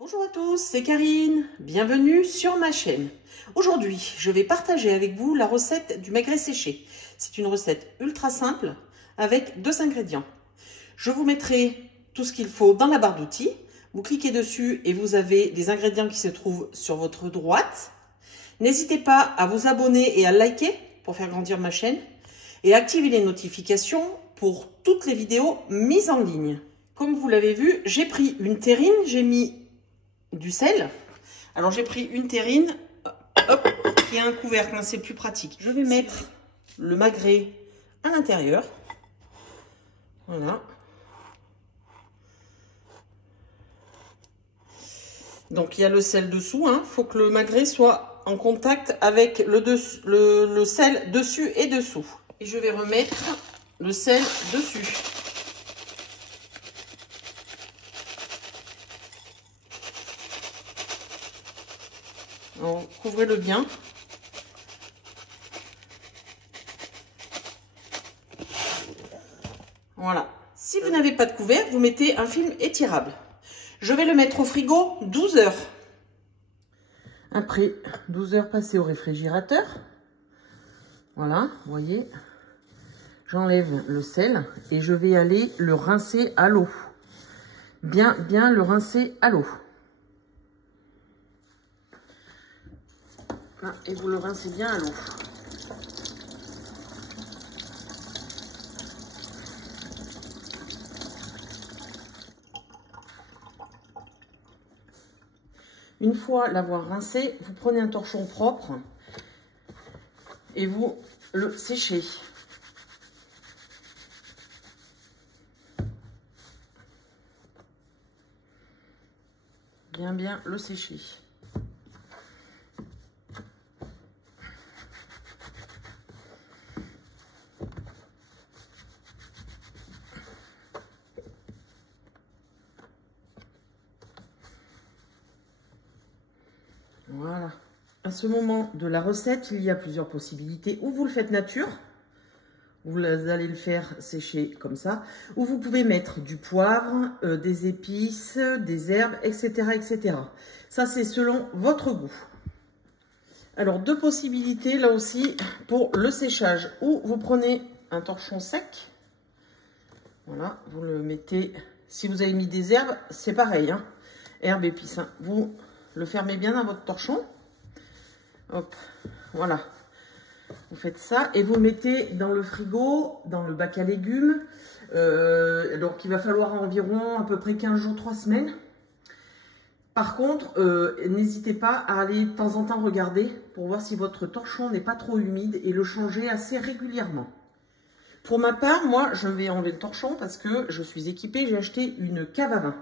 Bonjour à tous, c'est Karine, bienvenue sur ma chaîne. Aujourd'hui, je vais partager avec vous la recette du magret séché. C'est une recette ultra simple avec 2 ingrédients. Je vous mettrai tout ce qu'il faut dans la barre d'outils. Vous cliquez dessus et vous avez les ingrédients qui se trouvent sur votre droite. N'hésitez pas à vous abonner et à liker pour faire grandir ma chaîne et activer les notifications pour toutes les vidéos mises en ligne. Comme vous l'avez vu, j'ai pris une terrine, j'ai mis du sel. Alors j'ai pris une terrine qui a un couvercle, hein, c'est plus pratique. Je vais mettre le magret à l'intérieur. Voilà. Donc il y a le sel dessous. Il faut que le magret soit en contact avec le sel dessus et dessous. Et je vais remettre le sel dessus. Couvrez-le bien. Voilà. Si vous n'avez pas de couvercle, vous mettez un film étirable. Je vais le mettre au frigo 12 heures. Après 12 heures passées au réfrigérateur, voilà, vous voyez, j'enlève le sel et je vais aller le rincer à l'eau. Bien le rincer à l'eau. Et vous le rincez bien à l'eau. Une fois l'avoir rincé, vous prenez un torchon propre et vous le séchez. Bien le sécher. Voilà. À ce moment de la recette, il y a plusieurs possibilités. Ou vous le faites nature, vous allez le faire sécher comme ça. Ou vous pouvez mettre du poivre, des épices, des herbes, etc. etc. Ça, c'est selon votre goût. Alors, 2 possibilités là aussi pour le séchage. Ou vous prenez un torchon sec. Voilà, vous le mettez. Si vous avez mis des herbes, c'est pareil. Herbes, épices. Vous le fermez bien dans votre torchon. Hop, voilà. Vous faites ça et vous le mettez dans le frigo, dans le bac à légumes. Donc, il va falloir environ à peu près 15 jours, 3 semaines. Par contre, n'hésitez pas à aller de temps en temps regarder pour voir si votre torchon n'est pas trop humide et le changer assez régulièrement. Pour ma part, moi, je vais enlever le torchon parce que je suis équipée. J'ai acheté une cave à vin.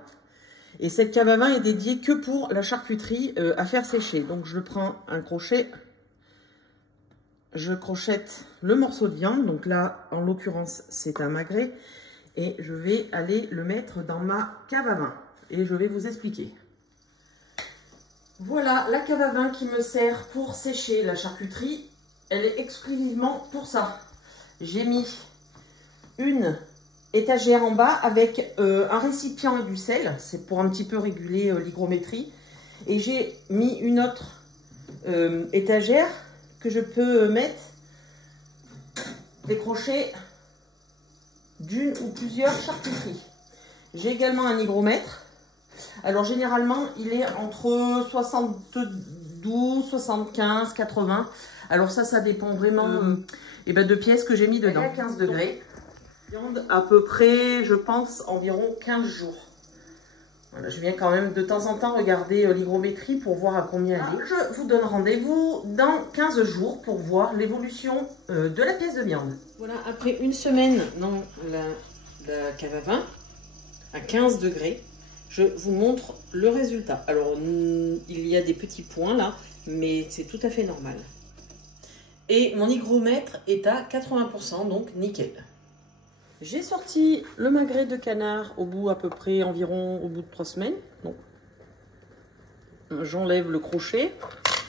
Et cette cave à vin est dédiée que pour la charcuterie à faire sécher. Donc, je prends un crochet. Je crochette le morceau de viande. Donc là, en l'occurrence, c'est un magret. Et je vais aller le mettre dans ma cave à vin. Et je vais vous expliquer. Voilà la cave à vin qui me sert pour sécher la charcuterie. Elle est exclusivement pour ça. J'ai mis une étagère en bas avec un récipient et du sel. C'est pour un petit peu réguler l'hygrométrie. Et j'ai mis une autre étagère que je peux mettre des crochets d'une ou plusieurs charcuteries. J'ai également un hygromètre. Alors généralement, il est entre 72, 75, 80. Alors ça dépend vraiment de pièces que j'ai mis dedans. Elle est à 15 degrés. Viande à peu près, je pense, environ 15 jours. Voilà, je viens quand même de temps en temps regarder l'hygrométrie pour voir à combien elle est. Je vous donne rendez-vous dans 15 jours pour voir l'évolution de la pièce de viande. Voilà, après une semaine dans la cave à vin, à 15 degrés, je vous montre le résultat. Alors, il y a des petits points là, mais c'est tout à fait normal. Et mon hygromètre est à 80%, donc nickel. J'ai sorti le magret de canard au bout à peu près environ au bout de 3 semaines. J'enlève le crochet.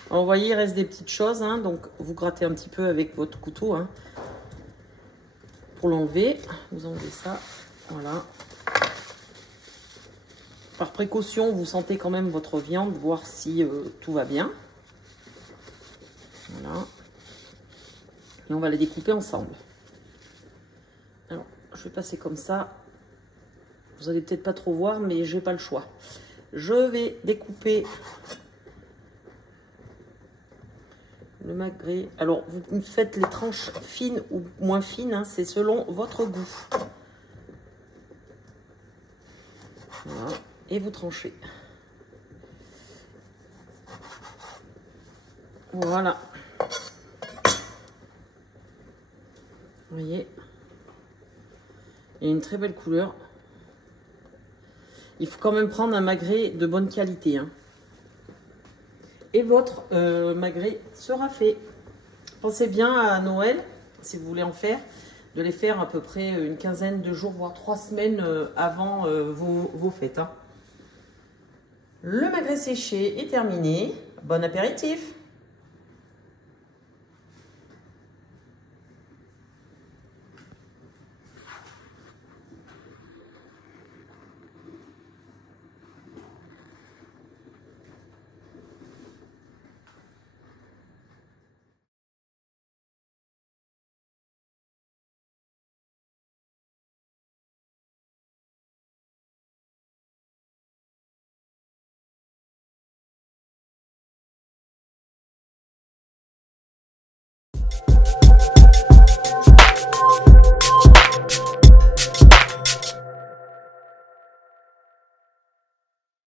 Alors, vous voyez, il reste des petites choses. Donc, vous grattez un petit peu avec votre couteau. Pour l'enlever, vous enlevez ça. Voilà. Par précaution, vous sentez quand même votre viande, voir si tout va bien. Voilà. Et on va les découper ensemble. Alors, je vais passer comme ça. Vous allez peut-être pas trop voir, mais j'ai pas le choix. Je vais découper le magret. Alors, vous faites les tranches fines ou moins fines, hein, c'est selon votre goût. Voilà. Et vous tranchez. Voilà. Vous voyez, il y a une très belle couleur. Il faut quand même prendre un magret de bonne qualité, hein. Et votre magret sera fait. Pensez bien à Noël, si vous voulez en faire, de les faire à peu près une quinzaine de jours, voire 3 semaines avant vos fêtes, hein. Le magret séché est terminé. Bon apéritif!